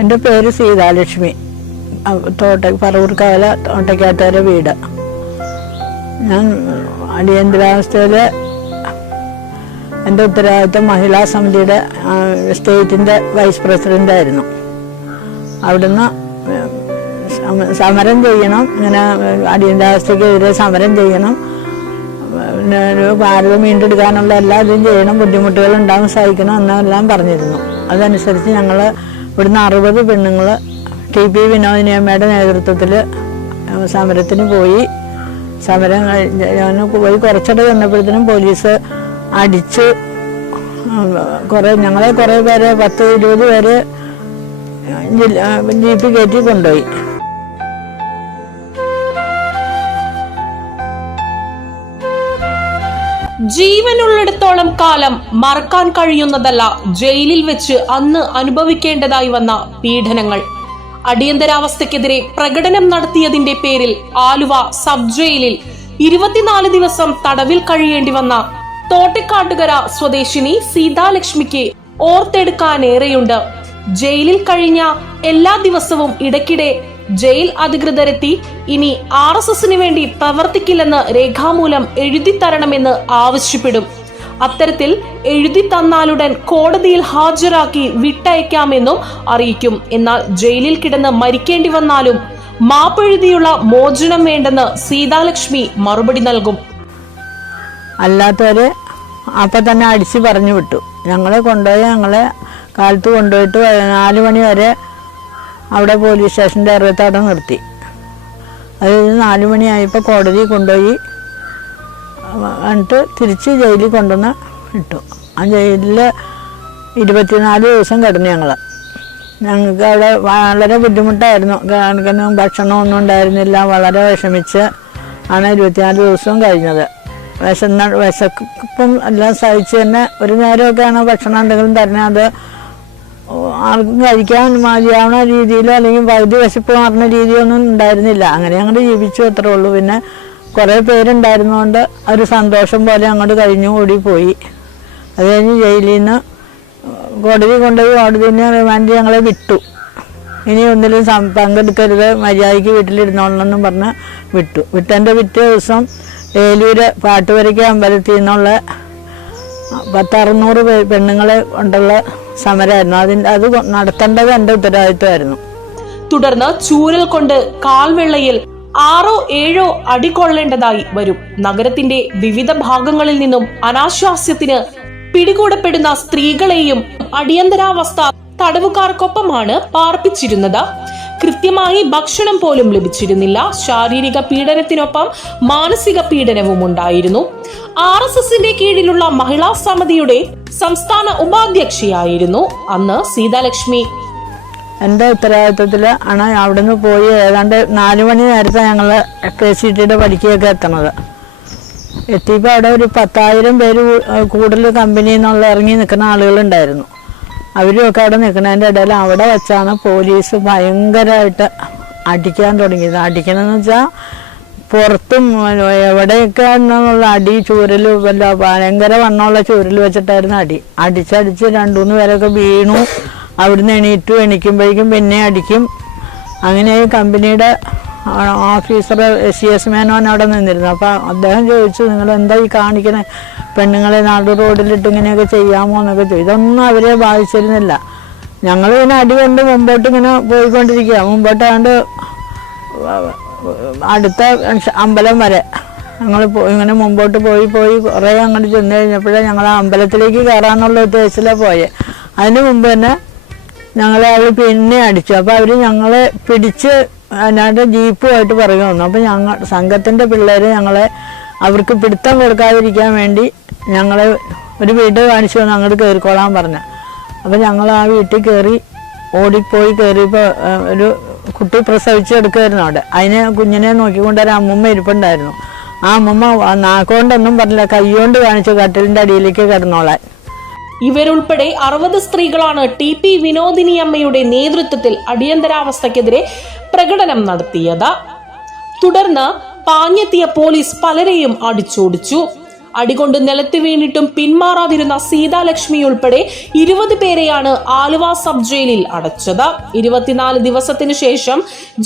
എന്റെ പേര് സീതാലക്ഷ്മി. തോട്ട പറവൂർക്കാല തോട്ടക്കാത്തവരെ വീട്. ഞാൻ അടിയന്തരാവസ്ഥയിൽ എന്റെ ഉത്തരവാദിത്വം മഹിളാ സമിതിയുടെ സ്റ്റേറ്റിന്റെ വൈസ് പ്രസിഡന്റ് ആയിരുന്നു. അവിടുന്ന് സമരം ചെയ്യണം ഇങ്ങനെ അടിയന്തരാവസ്ഥയ്ക്കെതിരെ സമരം ചെയ്യണം. പിന്നെ ഒരു ഭാരതം വീണ്ടെടുക്കാനുള്ള എല്ലാ ഇതും ചെയ്യണം ബുദ്ധിമുട്ടുകൾ ഉണ്ടാകും സഹിക്കണം എന്നെല്ലാം പറഞ്ഞിരുന്നു. അതനുസരിച്ച് ഞങ്ങൾ ഇവിടുന്ന് അറുപത് പെണ്ണുങ്ങൾ ടി പി വിനോദിനിയമ്മയുടെ നേതൃത്വത്തിൽ സമരത്തിന് പോയി. സമരം ഞാൻ പോയി കുറച്ചിട്ട് ചെന്നപ്പോഴത്തേനും പോലീസ് അടിച്ച് കുറേ ഞങ്ങളെ കുറേ പേരെ പത്ത് ഇരുപത് പേര് ജീപ്പ് കയറ്റി കൊണ്ടുപോയി. ജീവനുള്ളിടത്തോളം കാലം മറക്കാൻ കഴിയുന്നതല്ല ജയിലിൽ വെച്ച് അന്ന് അനുഭവിക്കേണ്ടതായി വന്ന പീഡനങ്ങൾ. അടിയന്തരാവസ്ഥക്കെതിരെ പ്രകടനം നടത്തിയതിന്റെ പേരിൽ ആലുവ സബ് ജയിലിൽ ഇരുപത്തിനാല് ദിവസം തടവിൽ കഴിയേണ്ടി വന്ന തോട്ടക്കാട്ടുകര സ്വദേശിനി സീതാലക്ഷ്മിക്ക് ഓർത്തെടുക്കാനേറെയുണ്ട്. ജയിലിൽ കഴിഞ്ഞ എല്ലാ ദിവസവും ഇടയ്ക്കിടെ ജയിൽ അധികൃതരെത്തി ഇനി ആർ എസ് എസിന് വേണ്ടി പ്രവർത്തിക്കില്ലെന്ന് രേഖാമൂലം എഴുതി തരണമെന്ന് ആവശ്യപ്പെടും. അത്തരത്തിൽ എഴുതി തന്നാലുടൻ കോടതിയിൽ ഹാജരാക്കി വിട്ടയക്കാമെന്നും അറിയിക്കും. എന്നാൽ ജയിലിൽ കിടന്ന് മരിക്കേണ്ടി വന്നാലും മാപ്പെഴുതിയുള്ള മോചനം വേണ്ടെന്ന് സീതാലക്ഷ്മി മറുപടി നൽകും. അല്ലാത്തവരെ അപ്പൊ തന്നെ അടിച്ചു പറഞ്ഞു വിട്ടു. ഞങ്ങളെ കൊണ്ടുപോയി ഞങ്ങളെ കാലത്ത് കൊണ്ടുപോയിട്ട് നാല് മണി വരെ അവിടെ പോലീസ് സ്റ്റേഷന്റെ അറുപത്തവിടെ നിർത്തി. അത് നാലു മണിയായപ്പോൾ കോടതി കൊണ്ടുപോയി. എന്നിട്ട് തിരിച്ച് ജയിലിൽ കൊണ്ടുവന്ന് ഇട്ടു. ആ ജയിലിൽ ഇരുപത്തിനാല് ദിവസം കിടന്നു ഞങ്ങൾ ഞങ്ങൾക്ക് അവിടെ വളരെ ബുദ്ധിമുട്ടായിരുന്നു. കാരണം ഭക്ഷണമൊന്നും ഉണ്ടായിരുന്നില്ല. വളരെ വിഷമിച്ച് ആണ് ഇരുപത്തിനാല് ദിവസവും കഴിഞ്ഞത്. വിശന്ന വിശക്കും എല്ലാം സഹിച്ച് തന്നെ ഒരു നേരമൊക്കെയാണ് ഭക്ഷണം എന്തെങ്കിലും തരുന്നത്. അത് ആർക്കും കഴിക്കാൻ മതിയാവുന്ന രീതിയിലോ അല്ലെങ്കിൽ വൈദ്യുതി വിശപ്പ് മാറുന്ന രീതിയൊന്നും ഉണ്ടായിരുന്നില്ല. അങ്ങനെ അങ്ങോട്ട് ജീവിച്ചു അത്രേ ഉള്ളൂ. പിന്നെ കുറേ പേരുണ്ടായിരുന്നുകൊണ്ട് ഒരു സന്തോഷം പോലെ അങ്ങോട്ട് കഴിഞ്ഞു കൂടി പോയി അത് കഴിഞ്ഞ് ജയിലിൽ നിന്ന് കോടതി കൊണ്ടുപോയി കോടതിയിൽ റിമാൻഡ് ഞങ്ങളെ വിട്ടു. ഇനി ഒന്നിലും പങ്കെടുക്കരുത് മര്യാദയ്ക്ക് വീട്ടിലിരുന്നോളണമെന്നും പറഞ്ഞ് വിട്ടു. വിട്ടന്റെ പിറ്റേ ദിവസം ഏലൂര് പാട്ടുവരയ്ക്ക് അമ്പലത്തിൽ നിന്നുള്ള പത്തറുന്നൂറ് പെണ്ണുങ്ങളെ കൊണ്ടുള്ള സമരമായിരുന്നു അതിന് അത് നടത്തേണ്ടത് എന്റെ ഉത്തരവാദിത്വമായിരുന്നു. തുടർന്ന് ചൂരൽ കൊണ്ട് കാൽവെള്ളയിൽ ആറോ ഏഴോ അടി കൊള്ളേണ്ടതായി വരും. നഗരത്തിന്റെ വിവിധ ഭാഗങ്ങളിൽ നിന്നും അനാശ്വാസ്യത്തിന് പിടികൂടപ്പെടുന്ന സ്ത്രീകളെയും അടിയന്തരാവസ്ഥ തടവുകാർക്കൊപ്പമാണ് പാർപ്പിച്ചിരുന്നത്. കൃത്യമായി ഭക്ഷണം പോലും ലഭിച്ചിരുന്നില്ല. ശാരീരിക പീഡനത്തിനൊപ്പം മാനസിക പീഡനവും ഉണ്ടായിരുന്നു. ആർ എസ് എസിന്റെ കീഴിലുള്ള മഹിളാ സമിതിയുടെ സംസ്ഥാന ഉപാധ്യക്ഷയായിരുന്നു അന്ന് സീതാലക്ഷ്മി. എന്റെ ഉത്തരവാദിത്വത്തിൽ ആണ് നിന്ന് പോയി ഏതാണ്ട് നാല് മണി നേരത്തെ ഞങ്ങൾ കെ സി ടിയുടെ പഠിക്കുകയൊക്കെ എത്തണത്. എത്തിയപ്പോൾ അവിടെ ഒരു പത്തായിരം പേര് കൂടുതൽ കമ്പനിയിൽ നിന്നുള്ള ഇറങ്ങി നിൽക്കുന്ന ആളുകളുണ്ടായിരുന്നു. അവരും ഒക്കെ അവിടെ നിൽക്കുന്നതിന്റെ ഇടയിൽ അവിടെ വെച്ചാണ് പോലീസ് ഭയങ്കരമായിട്ട് അടിക്കാൻ തുടങ്ങിയത്. അടിക്കണമെന്ന് വെച്ചാൽ പുറത്തും എവിടെയൊക്കെ എന്നുള്ള അടി ചൂരൽ വല്ല ഭയങ്കര വണ്ണമുള്ള ചൂരൽ വെച്ചിട്ടായിരുന്നു അടി. അടിച്ചടിച്ച് രണ്ടു മൂന്ന് പേരൊക്കെ വീണു. അവിടുന്ന് എണീറ്റു എണീക്കുമ്പോഴേക്കും പിന്നെ അടിക്കും. അങ്ങനെ കമ്പനിയുടെ ഓഫീസർ സി എസ് മേനോൻ അവിടെ നിന്നിരുന്നു അപ്പോൾ അദ്ദേഹം ചോദിച്ചു നിങ്ങൾ എന്താ ഈ കാണിക്കണേ? പെണ്ണുങ്ങളെ നാട് റോഡിലിട്ട് ഇങ്ങനെയൊക്കെ ചെയ്യാമോ എന്നൊക്കെ ചോദിച്ചു. ഇതൊന്നും അവരെ ബാധിച്ചിരുന്നില്ല. ഞങ്ങൾ ഇങ്ങനെ അടി കൊണ്ട് മുമ്പോട്ട് ഇങ്ങനെ പോയിക്കൊണ്ടിരിക്കുക മുമ്പോട്ടാണ്ട് അടുത്ത അമ്പലം വരെ ഞങ്ങൾ ഇങ്ങനെ മുമ്പോട്ട് പോയി പോയി കുറേ അങ്ങോട്ട് ചെന്ന് കഴിഞ്ഞപ്പോഴേ ഞങ്ങൾ ആ അമ്പലത്തിലേക്ക് കയറാന്നുള്ള ഉദ്ദേശത്തിലാണ് പോയത് അതിന് മുമ്പ് തന്നെ ഞങ്ങളെ അവൾ പിന്നെ അടിച്ചു. അപ്പോൾ അവർ ഞങ്ങളെ പിടിച്ച് അതിനകത്ത് ജീപ്പുമായിട്ട് പിറകെ വന്നു. അപ്പോൾ ഞങ്ങൾ സംഘത്തിന്റെ പിള്ളേർ ഞങ്ങളെ അവർക്ക് പിടുത്തം കൊടുക്കാതിരിക്കാൻ വേണ്ടി ഞങ്ങളെ ഒരു വീട് കാണിച്ചു വന്ന് അങ്ങോട്ട് കയറിക്കോളാൻ പറഞ്ഞു. അപ്പോൾ ഞങ്ങൾ ആ വീട്ടിൽ കയറി ഓടിപ്പോയി കയറിയപ്പോൾ ഒരു കുട്ടി പ്രസവിച്ചെടുക്കുമായിരുന്നു അവിടെ. അതിനെ കുഞ്ഞിനെ നോക്കിക്കൊണ്ട് ഒരു അമ്മമ്മ ഇരിപ്പുണ്ടായിരുന്നു. ആ അമ്മമ്മ നാക്കുകൊണ്ടൊന്നും പറഞ്ഞില്ല. കൈകൊണ്ട് കാണിച്ചു കട്ടിലിന്റെ അടിയിലേക്ക് കിടന്നോളാൻ. ഇവരുൾപ്പെടെ അറുപത് സ്ത്രീകളാണ് ടി പി വിനോദിനി അമ്മയുടെ നേതൃത്വത്തിൽ അടിയന്തരാവസ്ഥക്കെതിരെ പ്രകടനം നടത്തിയത്. തുടർന്ന് പാഞ്ഞെത്തിയ പോലീസ് പലരെയും അടിച്ചോടിച്ചു. അടികൊണ്ട് നിലത്ത് വീണിട്ടും പിന്മാറാതിരുന്ന സീതാലക്ഷ്മി ഉൾപ്പെടെ ഇരുപത് പേരെയാണ് ആലുവ സബ് ജയിലിൽ അടച്ചത്. ഇരുപത്തിനാല് ദിവസത്തിനു ശേഷം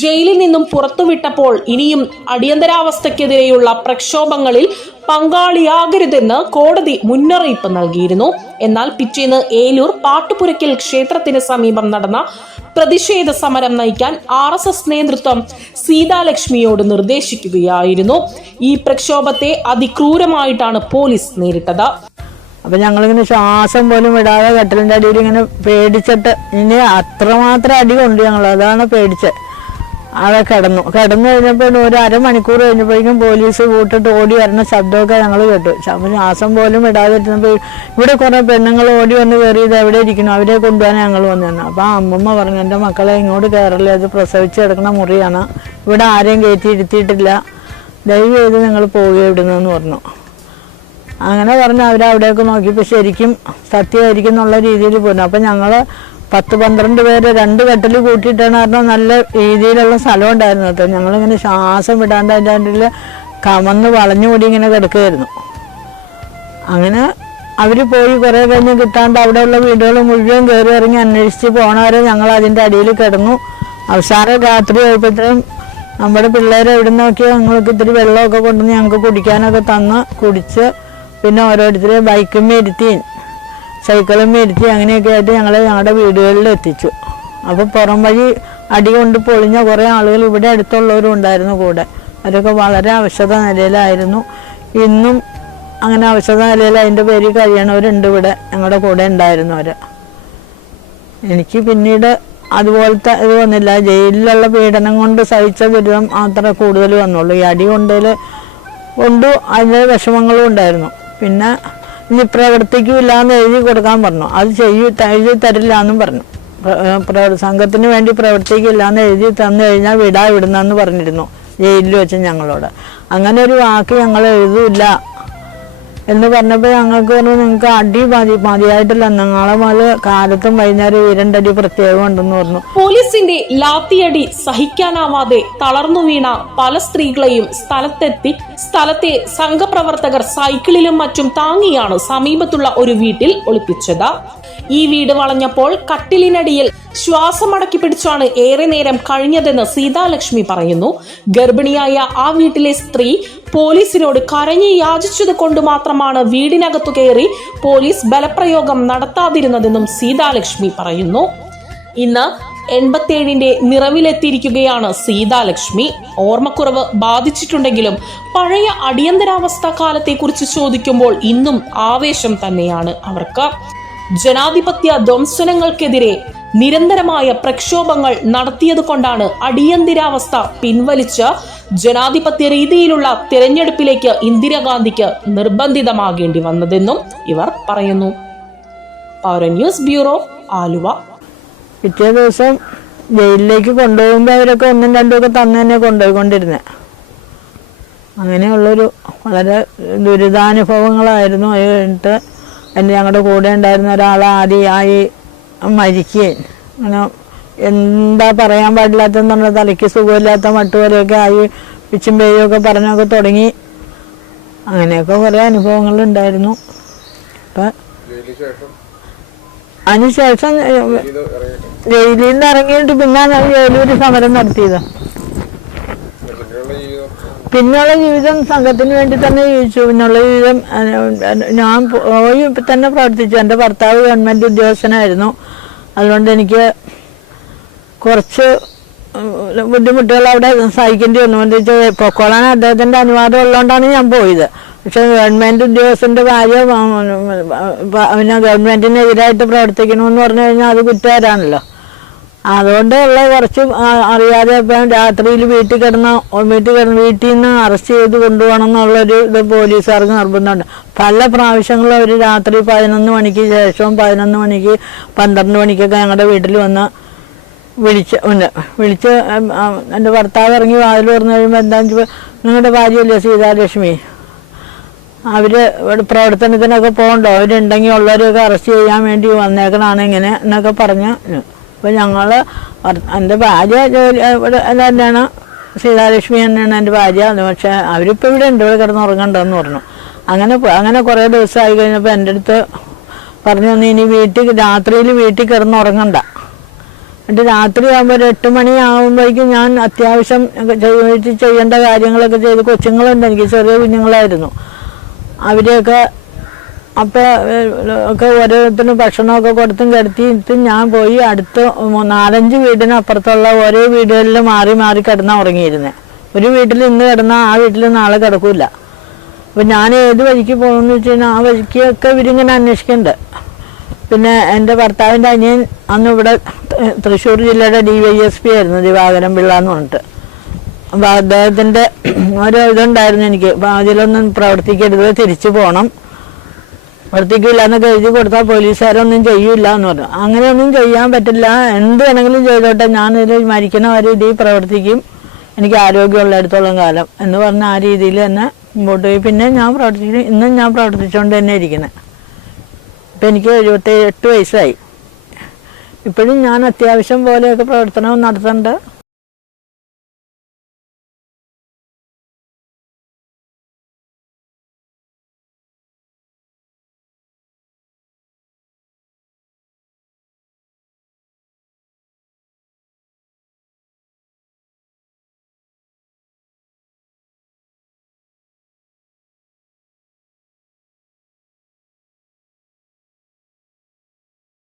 ജയിലിൽ നിന്നും പുറത്തുവിട്ടപ്പോൾ ഇനിയും അടിയന്തരാവസ്ഥക്കെതിരെയുള്ള പ്രക്ഷോഭങ്ങളിൽ പങ്കാളിയാകരുതെന്ന് കോടതി മുന്നറിയിപ്പ് നൽകിയിരുന്നു. എന്നാൽ പിറ്റേന്ന് ഏലൂർ പാട്ടുപുരയ്ക്കൽ ക്ഷേത്രത്തിന് സമീപം നടന്ന പ്രതിഷേധ സമരം നയിക്കാൻ ആർ എസ് എസ് നേതൃത്വം സീതാലക്ഷ്മിയോട് നിർദ്ദേശിക്കുകയായിരുന്നു. ഈ പ്രക്ഷോഭത്തെ അതിക്രൂരമായിട്ടാണ് പോലീസ് നേരിട്ടത്. അപ്പൊ ഞങ്ങളിങ്ങനെ ശ്വാസം പോലും വിടാതെ കട്ടലിന്റെ അടിയിൽ ഇങ്ങനെ പേടിച്ചിട്ട് ഇനി അത്രമാത്രം അടി കൊണ്ട് ഞങ്ങൾ അതാണ് പേടിച്ചത്. അവിടെ കിടന്നു. കിടന്നു കഴിഞ്ഞപ്പോൾ ഒരു അരമണിക്കൂർ കഴിഞ്ഞപ്പോഴേക്കും പോലീസ് കൂട്ടിട്ട് ഓടി വരുന്ന ശബ്ദമൊക്കെ ഞങ്ങൾ കേട്ടു. ശ്വാസം പോലും ഇടാതിരുന്നപ്പോൾ ഇവിടെ കുറേ പെണ്ണുങ്ങൾ ഓടി വന്ന് കയറിയത് എവിടെ ഇരിക്കുന്നു? അവരെ കൊണ്ടുപോകാൻ ഞങ്ങൾ വന്നിരുന്നു അപ്പം ആ അമ്മമ്മ പറഞ്ഞു എന്റെ മക്കളെ ഇങ്ങോട്ട് കയറില്ല? അത് പ്രസവിച്ച് കിടക്കുന്ന മുറിയാണ്. ഇവിടെ ആരെയും കയറ്റി ഇരുത്തിയിട്ടില്ല. ദയവ് ചെയ്ത് നിങ്ങൾ പോവുക ഇവിടുന്നെന്ന് പറഞ്ഞു. അങ്ങനെ പറഞ്ഞ് അവരവിടെയൊക്കെ നോക്കിയപ്പോൾ ശരിക്കും സത്യമായിരിക്കും എന്നുള്ള രീതിയിൽ പോയിരുന്നു അപ്പം ഞങ്ങൾ പത്ത് പന്ത്രണ്ട് പേര് രണ്ട് കെട്ടിൽ കൂട്ടിയിട്ടാണ് കാരണം നല്ല രീതിയിലുള്ള സ്ഥലം ഉണ്ടായിരുന്നു കേട്ടോ ഞങ്ങളിങ്ങനെ ശ്വാസം വിടാണ്ട് അതിന്റെ അതിൽ കമന്ന് വളഞ്ഞുകൂടി ഇങ്ങനെ കിടക്കുകയായിരുന്നു അങ്ങനെ അവർ പോയി കുറേ കഴിഞ്ഞ് കിട്ടാണ്ട് അവിടെയുള്ള വീടുകൾ മുഴുവൻ കയറി ഇറങ്ങി അന്വേഷിച്ച് പോണവരെ ഞങ്ങൾ അതിന്റെ അടിയിൽ കിടന്നു. അവസാനം രാത്രി ആയപ്പോഴത്തേക്കും നമ്മുടെ പിള്ളേരെ എവിടെ നോക്കിയാൽ ഞങ്ങൾക്ക് ഇത്തിരി വെള്ളമൊക്കെ കൊണ്ടുവന്ന് ഞങ്ങൾക്ക് കുടിക്കാനൊക്കെ തന്ന് കുടിച്ച് പിന്നെ ഓരോരുത്തരെ ബൈക്കും ഇരുത്തി. സൈക്കിളുമ്മേ മേടിച്ച് അങ്ങനെയൊക്കെ ആയിട്ട് ഞങ്ങൾ ഞങ്ങളുടെ വീടുകളിൽ എത്തിച്ചു. അപ്പോൾ പുറം വഴി അടി കൊണ്ട് പൊളിഞ്ഞ കുറേ ആളുകൾ ഇവിടെ അടുത്തുള്ളവരും ഉണ്ടായിരുന്നു കൂടെ. അവരൊക്കെ വളരെ അവശത നിലയിലായിരുന്നു. ഇന്നും അങ്ങനെ അവശത നിലയിൽ അതിന്റെ പേരിൽ കഴിയണവരുണ്ട് ഇവിടെ. ഞങ്ങളുടെ കൂടെ ഉണ്ടായിരുന്നവർ എനിക്ക് പിന്നീട് അതുപോലത്തെ ഇത് വന്നില്ല. ജയിലിലുള്ള പീഡനം കൊണ്ട് സഹിച്ച ദുരിതം മാത്രമേ കൂടുതൽ വന്നുള്ളൂ. ഈ അടി കൊണ്ടതിൽ കൊണ്ടു അതിന്റെ വിഷമങ്ങളും ഉണ്ടായിരുന്നു. പിന്നെ ഇനി പ്രവർത്തിക്കില്ല എന്ന് എഴുതി കൊടുക്കാൻ പറഞ്ഞു. അത് ചെയ്യൂ എഴുതി തരില്ല എന്നും പറഞ്ഞു സംഘത്തിന് വേണ്ടി പ്രവർത്തിക്കില്ല എന്ന് എഴുതി തന്നു കഴിഞ്ഞാൽ വിടാ വിടുന്നെന്ന് പറഞ്ഞിരുന്നു. ജയിലിൽ വെച്ച് ഞങ്ങളോട്. അങ്ങനെ ഒരു വാക്ക് ഞങ്ങൾ എഴുതൂല്ല. എന്ന് പറഞ്ഞപ്പോൾ ഞങ്ങൾക്ക് പറഞ്ഞു നിങ്ങൾക്ക് അടി മതി മതിയായിട്ടില്ല. നിങ്ങളെ മുതൽ കാലത്തും വൈകുന്നേരം ഈ രണ്ടടി പ്രത്യേകം ഉണ്ടെന്ന് പറഞ്ഞു. പോലീസിന്റെ ലാത്തിയടി സഹിക്കാനാവാതെ തളർന്നു വീണ പല സ്ത്രീകളെയും സ്ഥലത്തെത്തി. സ്ഥലത്തെ സംഘപ്രവർത്തകർ സൈക്കിളിലും മറ്റും താങ്ങിയാണ് സമീപത്തുള്ള ഒരു വീട്ടിൽ ഒളിപ്പിച്ചത്. ഈ വീട് വളഞ്ഞപ്പോൾ കട്ടിലിനടിയിൽ ശ്വാസമടക്കി പിടിച്ചാണ് ഏറെ നേരം കഴിഞ്ഞതെന്ന് സീതാലക്ഷ്മി പറയുന്നു. ഗർഭിണിയായ ആ വീട്ടിലെ സ്ത്രീ പോലീസിനോട് കരഞ്ഞു യാചിച്ചത് കൊണ്ട് മാത്രമാണ് വീടിനകത്തു കയറി പോലീസ് ബലപ്രയോഗം നടത്താതിരുന്നതെന്നും സീതാലക്ഷ്മി പറയുന്നു. ഇന്ന് എൺപത്തിയേഴിന്റെ നിറവിലെത്തിയിരിക്കുകയാണ് സീതാലക്ഷ്മി. ഓർമ്മക്കുറവ് ബാധിച്ചിട്ടുണ്ടെങ്കിലും പഴയ അടിയന്തരാവസ്ഥ കാലത്തെക്കുറിച്ച് ചോദിക്കുമ്പോൾ ഇന്നും ആവേശം തന്നെയാണ് അവർക്ക്. ജനാധിപത്യ ധ്വംസനങ്ങൾക്കെതിരെ നിരന്തരമായ പ്രക്ഷോഭങ്ങൾ നടത്തിയത് കൊണ്ടാണ് അടിയന്തരാവസ്ഥ പിൻവലിച്ച് ജനാധിപത്യ രീതിയിലുള്ള തിരഞ്ഞെടുപ്പിലേക്ക് ഇന്ദിരാഗാന്ധിക്ക് നിർബന്ധിതമാകേണ്ടി വന്നതെന്നും ഇവർ പറയുന്നു. Paura news bureau Aluva. പിറ്റേ ദിവസം ജയിലിലേക്ക് കൊണ്ടുപോകുമ്പോൾ അവരൊക്കെ ഒന്നും രണ്ടും ഒക്കെ തന്നെ തന്നെ കൊണ്ടുപോയിക്കൊണ്ടിരുന്നത് അങ്ങനെയുള്ളൊരു വളരെ ദുരിതാനുഭവങ്ങളായിരുന്നു. അത് കഴിഞ്ഞിട്ട് എന്റെ ഞങ്ങളുടെ കൂടെ ഉണ്ടായിരുന്ന ഒരാൾ ആദ്യമായി മരിക്കുകയും അങ്ങനെ എന്താ പറയാൻ പാടില്ലാത്തെന്ന് പറഞ്ഞാൽ തലയ്ക്ക് സുഖമില്ലാത്ത മട്ടുപോലെയൊക്കെ ആയി പിച്ചും പേയൊക്കെ പറഞ്ഞൊക്കെ തുടങ്ങി. അങ്ങനെയൊക്കെ കുറേ അനുഭവങ്ങൾ ഉണ്ടായിരുന്നു. അപ്പൊ ശേഷം അതിനുശേഷം ജയിലിൽ നിന്ന് ഇറങ്ങിയിട്ട്? പിന്നെ ജയിലൊരു സമരം നടത്തിയത്. പിന്നെയുള്ള ജീവിതം സംഘത്തിന് വേണ്ടി തന്നെ ജീവിച്ചു. പിന്നുള്ള ജീവിതം ഞാൻ പോയി തന്നെ പ്രവർത്തിച്ചു. എന്റെ ഭർത്താവ് ഗവൺമെന്റ് ഉദ്യോഗസ്ഥനായിരുന്നു. അതുകൊണ്ട് എനിക്ക് കുറച്ച് ബുദ്ധിമുട്ടുകൾ അവിടെ സഹിക്കേണ്ടി വന്നു എന്ന് വെച്ചാൽ പൊക്കോളാൻ അദ്ദേഹത്തിന്റെ അനുവാദം ഉള്ളതുകൊണ്ടാണ് ഞാൻ പോയത് പക്ഷെ ഗവൺമെന്റ് ഉദ്യോഗസ്ഥന്റെ ഭാര്യ പിന്നെ ഗവൺമെന്റിനെതിരായിട്ട് പ്രവർത്തിക്കണമെന്ന് പറഞ്ഞു കഴിഞ്ഞാൽ അത് കുറ്റകരാണല്ലോ അതുകൊണ്ട് ഉള്ള കുറച്ച് അറിയാതെ ഇപ്പം രാത്രിയിൽ വീട്ടിൽ കിടന്ന വീട്ടിൽ കിടന്ന് വീട്ടിൽ നിന്ന് അറസ്റ്റ് ചെയ്ത് കൊണ്ടുപോകണം എന്നുള്ളൊരു ഇത് പോലീസുകാർക്ക് നിർബന്ധമുണ്ട്. പല പ്രാവശ്യങ്ങളും അവർ രാത്രി പതിനൊന്ന് മണിക്ക് ശേഷവും പതിനൊന്ന് മണിക്ക് പന്ത്രണ്ട് മണിക്കൊക്കെ ഞങ്ങളുടെ വീട്ടിൽ വന്ന് വിളിച്ച് ഉണ്ട് വിളിച്ച് എന്റെ ഭർത്താവ് ഇറങ്ങി വാതിൽ തുറന്നു കഴിയുമ്പോൾ എന്താണെന്ന് വെച്ചാൽ നിങ്ങളുടെ ഭാര്യയല്ലേ സീതാലക്ഷ്മി? അവർ പ്രവർത്തനത്തിനൊക്കെ പോകണ്ടോ? അവരുണ്ടെങ്കിൽ ഉള്ളവരെയൊക്കെ അറസ്റ്റ് ചെയ്യാൻ വേണ്ടി വന്നേക്കണാണ് ഇങ്ങനെ എന്നൊക്കെ പറഞ്ഞ് അപ്പോൾ ഞങ്ങൾ എന്റെ ഭാര്യ ജോലി ഇവിടെ സീതാലക്ഷ്മി തന്നെയാണ് എന്റെ ഭാര്യ. പക്ഷേ അവരിപ്പോൾ ഇവിടെ ഉണ്ട്. ഇവിടെ കിടന്ന് ഉറങ്ങണ്ടെന്ന് പറഞ്ഞു. അങ്ങനെ അങ്ങനെ കുറേ ദിവസമായി കഴിഞ്ഞപ്പോൾ എന്റെ അടുത്ത് പറഞ്ഞു നീ ഇനി വീട്ടിൽ രാത്രിയിൽ വീട്ടിൽ കിടന്ന് ഉറങ്ങണ്ട. എന്നിട്ട് രാത്രി ആകുമ്പോൾ ഒരു എട്ട് മണി ആകുമ്പോഴേക്കും ഞാൻ അത്യാവശ്യം വീട്ടിൽ ചെയ്യേണ്ട കാര്യങ്ങളൊക്കെ ചെയ്ത് കൊച്ചുങ്ങളുണ്ട്. എനിക്ക് ചെറിയ കുഞ്ഞുങ്ങളായിരുന്നു. അവരെയൊക്കെ അപ്പോൾ ഒക്കെ ഓരോരുത്തരും ഭക്ഷണമൊക്കെ കൊടുത്തും കിടത്തിയിട്ടും ഞാൻ പോയി അടുത്ത നാലഞ്ച് വീടിനപ്പുറത്തുള്ള ഓരോ വീടുകളിൽ മാറി മാറി കിടന്നാ ഉറങ്ങിയിരുന്നത് ഒരു വീട്ടിൽ ഇന്ന് കിടന്നാൽ ആ വീട്ടിൽ നാളെ കിടക്കൂല അപ്പം ഞാൻ ഏത് വഴിക്ക് പോകുമെന്ന് വെച്ച് കഴിഞ്ഞാൽ ആ വഴിക്കൊക്കെ ഇവരിങ്ങനെ അന്വേഷിക്കുന്നുണ്ട് പിന്നെ എന്റെ ഭർത്താവിന്റെ അനിയൻ അന്ന് ഇവിടെ തൃശ്ശൂർ ജില്ലയുടെ ഡി വൈ എസ് പി ആയിരുന്നു ദിവാകരൻ പിള്ള എന്ന് പറഞ്ഞിട്ട്. അപ്പോൾ അദ്ദേഹത്തിന്റെ ഒരു ഇതുണ്ടായിരുന്നു എനിക്ക്. അപ്പോൾ അതിലൊന്നും പ്രവർത്തിക്കരുത് തിരിച്ചു പോകണം പ്രവർത്തിക്കില്ല എന്നൊക്കെ എഴുതി കൊടുത്താൽ പോലീസുകാരൊന്നും ചെയ്യൂല എന്ന് പറഞ്ഞു. അങ്ങനെയൊന്നും ചെയ്യാൻ പറ്റില്ല. എന്ത് വേണമെങ്കിലും ചെയ്തോട്ടെ. ഞാനിതിൽ മരിക്കണ വരെ ഇതിൽ പ്രവർത്തിക്കും. എനിക്ക് ആരോഗ്യമുള്ളിടത്തോളം കാലം എന്ന് പറഞ്ഞ ആ രീതിയിൽ തന്നെ മുമ്പോട്ട് പോയി. പിന്നെ ഞാൻ പ്രവർത്തിച്ചു ഇന്നും ഞാൻ പ്രവർത്തിച്ചുകൊണ്ട് തന്നെ ഇരിക്കുന്നത് ഇപ്പം എനിക്ക് എഴുപത്തി എട്ട് വയസ്സായി. ഇപ്പോഴും ഞാൻ അത്യാവശ്യം പോലെയൊക്കെ പ്രവർത്തനം നടത്തുന്നുണ്ട്